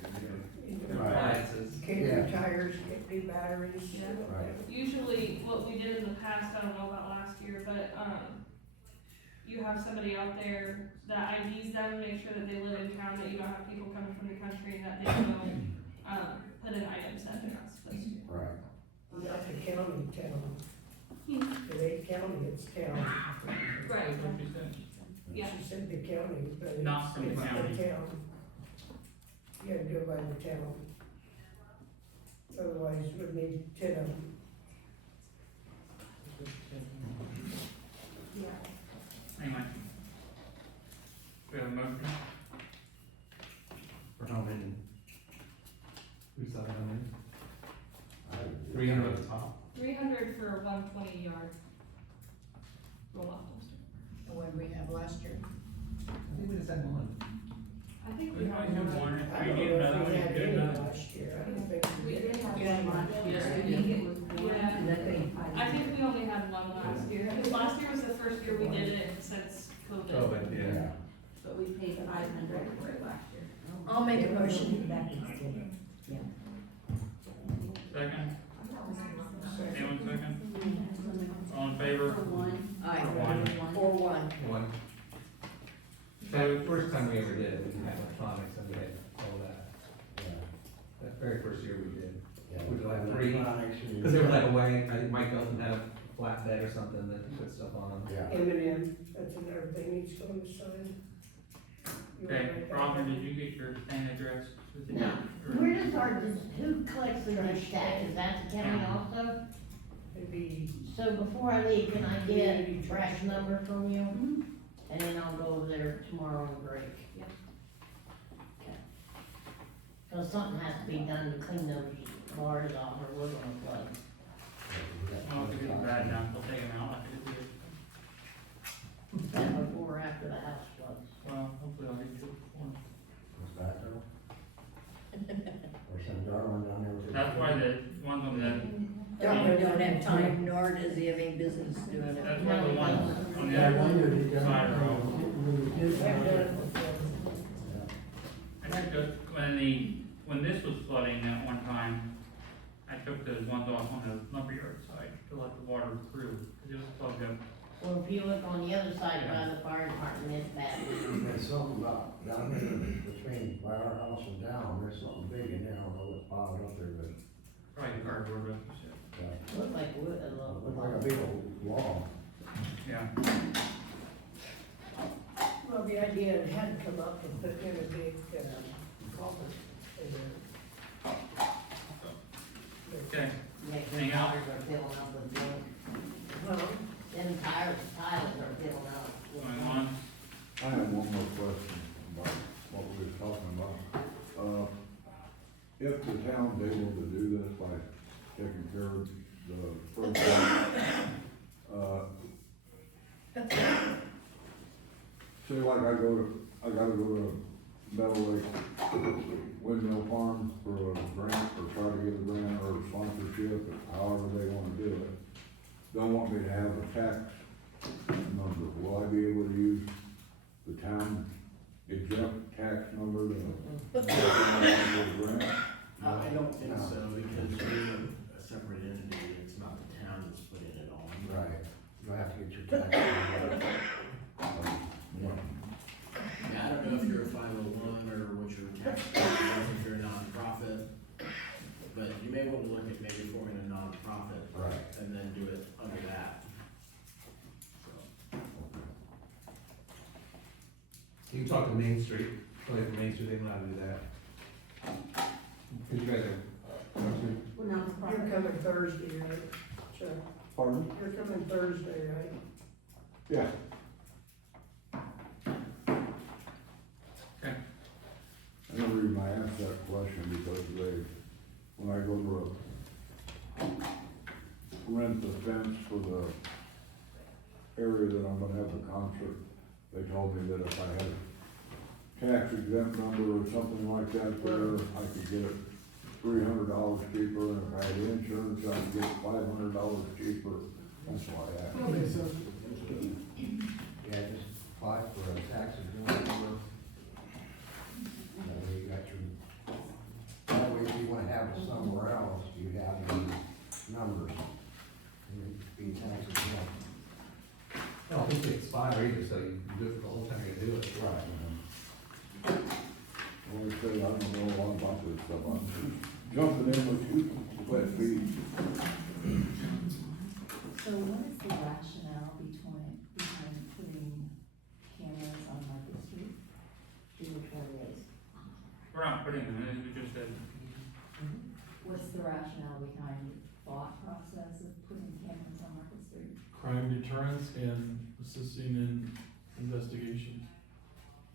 Right. appliances. can't do tires, can't do batteries. Yeah. Right. Usually, what we did in the past, I don't know about last year, but, you have somebody out there that IDs them, make sure that they live in town, that you don't have people coming from the country, and that they don't, put in items that they're not supposed to. Right. Not the county town. It ain't county, it's town. Right. What you said. Yeah. She said the county, but it's, Not from the it's county. the town. You gotta go by the town. Otherwise, we'd need 10 of them. Yeah. Anyway. We have a motion. For how many? Who's that, how many? I would do 300 at the top. 300 for a 120-yard roll-off dumpster. The one we have last year. I think we just had one. I think We we might have have one. one, I if we don't need know another if one, we you had could any another. last year, I don't think we We did. did have Yeah. one last Yes, year. we I think it was one. Yeah. I think we only had one last year, because last year was the first year we did it since COVID. Oh, but yeah. But we paid 500 for it last year. I'll make a motion. Second? Anyone second? All in favor? For one. Aye. One. 4-1. One. So, first time we ever did it, we didn't have electronics and we had all that. Yeah. That very first year we did. Would you like 3? Electronics and- Cause they were like away, I think Mike Elton had a flat bed or something that he put stuff on them. Yeah. M&M, that's another thing he's going to sign. You wanna Okay, write that Robin, down? did you get your same address? with the- No. or- Where does who collects the dish tax? Is that the county also? It'd be, So before I leave, can I get a trash number from you? And then I'll go over there tomorrow on break. Yep. Okay. Cause something has to be done to clean those bars off or we're gonna flood. Well, if it's bad enough, they'll take them out like they did. Is that before or after the house floods? Well, hopefully I'll get to it before. What's that though? Or some darling down there with. That's why the ones on the, Don't have time, nor does he have any business doing it. that's why the ones on the Yeah, I other wondered, he doesn't- side are all. Yeah. I took those, when this was flooding that one time, I took those ones off on the lumberyard side to let the water through, cause it was plugged up. Well, if you look on the other side by the fire department, it's bad. There's something about down there between by our house and down, there's something big in there, I don't know what's piled up there, but, Probably the cardboard, but, Looked like wood, a looked little. like a big old log. yeah. well, the idea had to come up and put in a big, culvert in there. Okay, Yeah, Hang the out. tires are filling up with junk. Huh? Them tiles are filling up. with going junk. on. I have one more question about what we were talking about. If the town's able to do this by taking care of the first one, say like I gotta go to Battle Lake Windmill Farm for a grant, or try to get a grant or a sponsorship, however they wanna do it. Don't want me to have a tax number, will I be able to use the town exempt tax number to? grant? I don't think No. so, because being a separate entity, it's not the town that's putting it on. Right, you'll have to get your tax. number. Yeah, I don't know if you're a 501 or what your tax code is, if you're a nonprofit, but you may want to look at maybe forming a nonprofit. Right. And then do it under that. So, You can talk to Main Street, probably from Main Street, they know how to do that. Cause you guys are, We're not the You're coming Thursday, right? Chuck, Pardon? you're coming Thursday, right? Yeah. Okay. Another reason I asked that question, because when I go to rent the fence for the area that I'm gonna have the concert, they told me that if I had a tax exempt number or something like that there, I could get it $300 cheaper, and if I had insurance, I could get it $500 cheaper. That's why I asked. Yeah, just apply for a tax exempt number. You got your, that way if you wanna have it somewhere else, you have the numbers. And it'd be tax exempt. I don't think they expire either, so you can do it for the whole time you do it. Right. Like I said, I don't know a lot about this stuff, I'm just jumping in with you, wet feet. So what is the rationale behind putting cameras on Market Street? Do which one it is? We're not putting them in, we just said, What's the rationale behind the thought process of putting cameras on Market Street? Crime deterrence and assisting in investigations.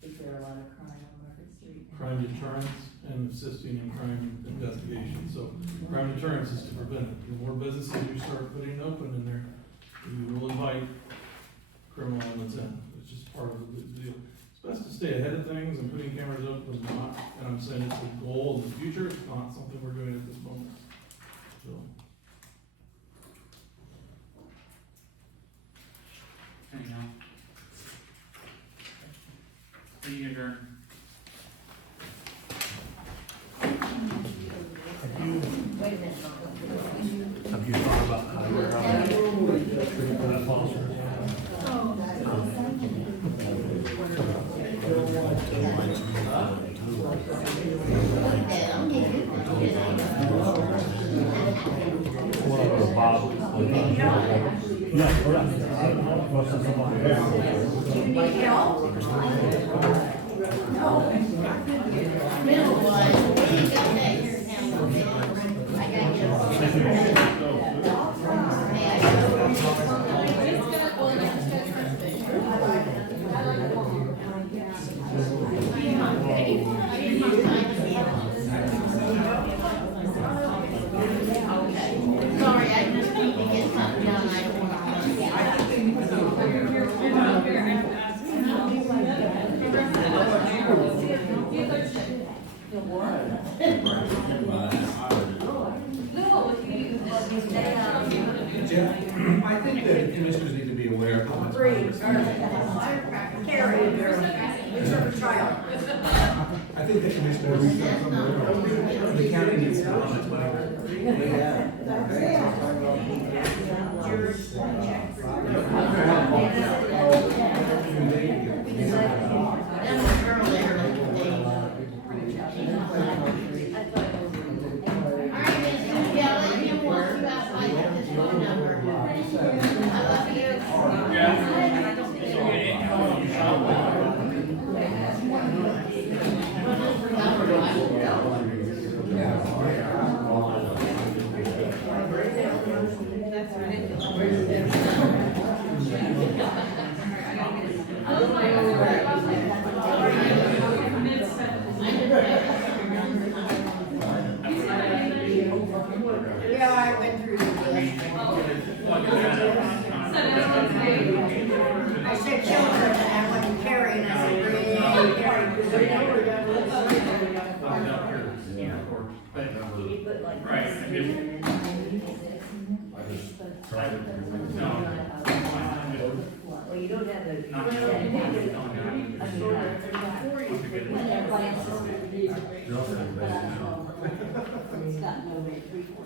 Is there a lot of crime on Market Street? Crime deterrence and assisting in crime investigation. So crime deterrence is to prevent it. The more businesses you start putting open in there, you will invite criminal elements in. It's just part of the deal. It's best to stay ahead of things, and putting cameras up is not, and I'm saying it's a goal in the future, it's not something we're doing at this moment. So, anyhow. Meeting adjourned. Wait a minute. Have you thought about how to work on that? I'm getting You need help? No. Middle one, we ain't got that here in town, okay? I gotta get sorry, I just need to get something done, I don't want Jim, I think that commissioners need to be aware of how much. Karie, it's her child. I think the commissioners, the county needs to know how much money. Yeah, I went through the list. I said children, and I went to Karie, and I said, But, right, I just tried to, no. Well, you don't have the. Not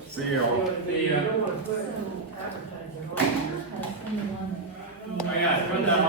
See y'all. Oh, yeah, run that off.